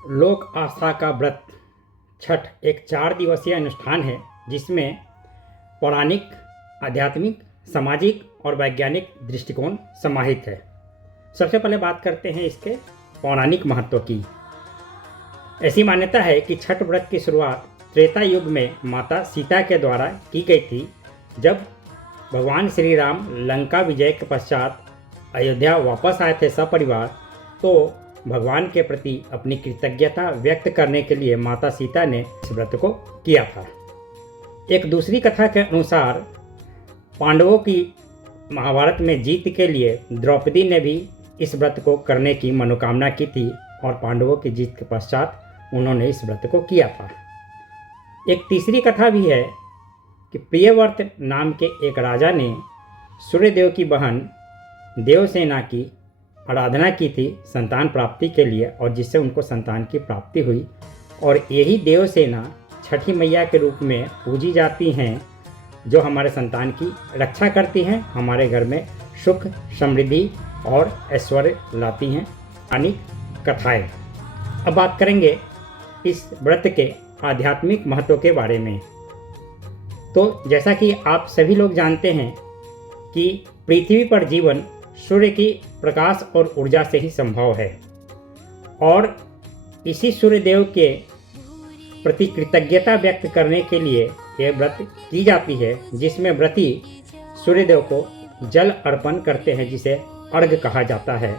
लोक आस्था का व्रत छठ एक 4 दिवसीय अनुष्ठान है जिसमें पौराणिक, आध्यात्मिक, सामाजिक और वैज्ञानिक दृष्टिकोण समाहित है। सबसे पहले बात करते हैं इसके पौराणिक महत्व की। ऐसी मान्यता है कि छठ व्रत की शुरुआत त्रेता युग में माता सीता के द्वारा की गई थी, जब भगवान श्री राम लंका विजय के पश्चात अयोध्या वापस आए थे सपरिवार। तो भगवान के प्रति अपनी कृतज्ञता व्यक्त करने के लिए माता सीता ने इस व्रत को किया था। एक दूसरी कथा के अनुसार पांडवों की महाभारत में जीत के लिए द्रौपदी ने भी इस व्रत को करने की मनोकामना की थी और पांडवों की जीत के पश्चात उन्होंने इस व्रत को किया था। एक तीसरी कथा भी है कि प्रियव्रत नाम के एक राजा ने सूर्यदेव की बहन देवसेना की आराधना की थी संतान प्राप्ति के लिए, और जिससे उनको संतान की प्राप्ति हुई। और यही देवसेना छठी मैया के रूप में पूजी जाती हैं, जो हमारे संतान की रक्षा करती हैं, हमारे घर में सुख, समृद्धि और ऐश्वर्य लाती हैं। अनेक कथाएं। अब बात करेंगे इस व्रत के आध्यात्मिक महत्व के बारे में। तो जैसा कि आप सभी लोग जानते हैं कि पृथ्वी पर जीवन सूर्य की प्रकाश और ऊर्जा से ही संभव है, और इसी सूर्यदेव के प्रति कृतज्ञता व्यक्त करने के लिए यह व्रत की जाती है, जिसमें व्रती सूर्यदेव को जल अर्पण करते हैं, जिसे अर्घ कहा जाता है।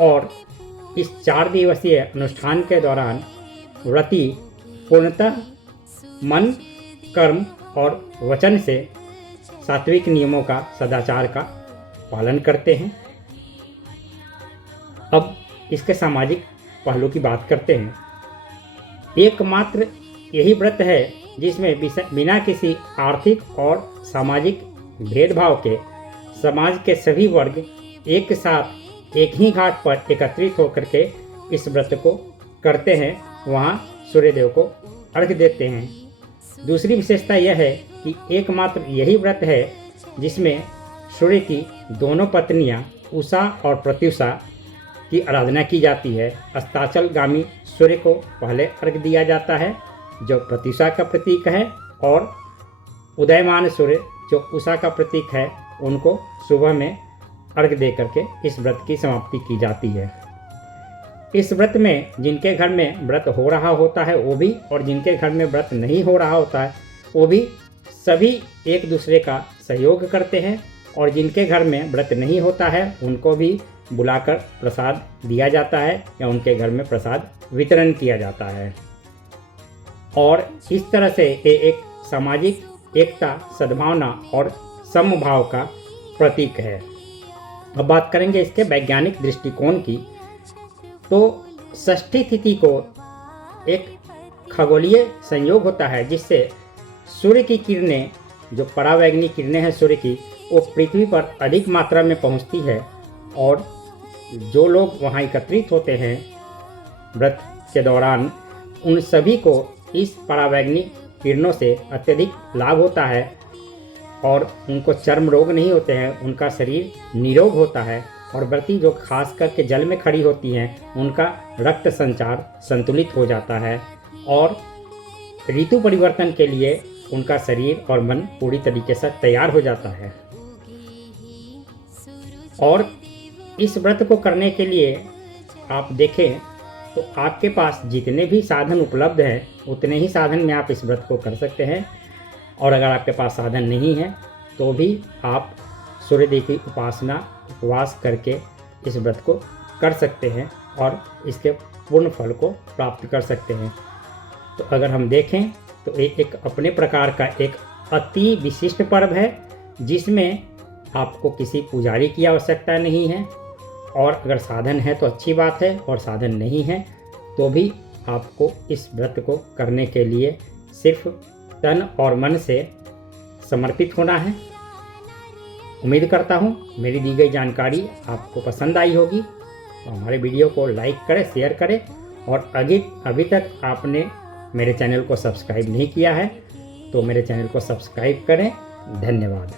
और इस 4 दिवसीय अनुष्ठान के दौरान व्रती पूर्णतः मन, कर्म और वचन से सात्विक नियमों का, सदाचार का पालन करते हैं। अब इसके सामाजिक पहलू की बात करते हैं। एकमात्र यही व्रत है जिसमें बिना किसी आर्थिक और सामाजिक भेदभाव के समाज के सभी वर्ग एक साथ एक ही घाट पर एकत्रित होकर के इस व्रत को करते हैं, वहाँ सूर्यदेव को अर्घ देते हैं। दूसरी विशेषता यह है कि एकमात्र यही व्रत है जिसमें सूर्य की दोनों पत्नियां उषा और प्रत्युषा की आराधना की जाती है। अस्ताचलगामी सूर्य को पहले अर्घ दिया जाता है, जो प्रत्युषा का प्रतीक है, और उदयमान सूर्य जो उषा का प्रतीक है, उनको सुबह में अर्घ दे करके इस व्रत की समाप्ति की जाती है। इस व्रत में जिनके घर में व्रत हो रहा होता है वो भी, और जिनके घर में व्रत नहीं हो रहा होता है वो भी, सभी एक दूसरे का सहयोग करते हैं। और जिनके घर में व्रत नहीं होता है उनको भी बुलाकर प्रसाद दिया जाता है या उनके घर में प्रसाद वितरण किया जाता है। और इस तरह से ये एक सामाजिक एकता, सद्भावना और समभाव का प्रतीक है। अब बात करेंगे इसके वैज्ञानिक दृष्टिकोण की। तो षष्ठी तिथि को एक खगोलीय संयोग होता है, जिससे सूर्य की किरणें, जो परावैंगनी किरणें हैं सूर्य की, वो पृथ्वी पर अधिक मात्रा में पहुंचती है। और जो लोग वहां एकत्रित होते हैं व्रत के दौरान, उन सभी को इस परावैंगनी किरणों से अत्यधिक लाभ होता है, और उनको चर्म रोग नहीं होते हैं, उनका शरीर निरोग होता है। और व्रती जो खास करके जल में खड़ी होती हैं, उनका रक्त संचार संतुलित हो जाता है, और ऋतु परिवर्तन के लिए उनका शरीर और मन पूरी तरीके से तैयार हो जाता है। और इस व्रत को करने के लिए आप देखें तो आपके पास जितने भी साधन उपलब्ध हैं, उतने ही साधन में आप इस व्रत को कर सकते हैं। और अगर आपके पास साधन नहीं है तो भी आप सूर्यदेव की उपासना, उपवास करके इस व्रत को कर सकते हैं और इसके पूर्ण फल को प्राप्त कर सकते हैं। तो अगर हम देखें तो ये एक अपने प्रकार का एक अति विशिष्ट पर्व है, जिसमें आपको किसी पुजारी की आवश्यकता नहीं है। और अगर साधन है तो अच्छी बात है, और साधन नहीं है तो भी आपको इस व्रत को करने के लिए सिर्फ तन और मन से समर्पित होना है। उम्मीद करता हूँ मेरी दी गई जानकारी आपको पसंद आई होगी। तो हमारे वीडियो को लाइक करें, शेयर करें, और अभी तक आपने मेरे चैनल को सब्सक्राइब नहीं किया है तो मेरे चैनल को सब्सक्राइब करें। धन्यवाद।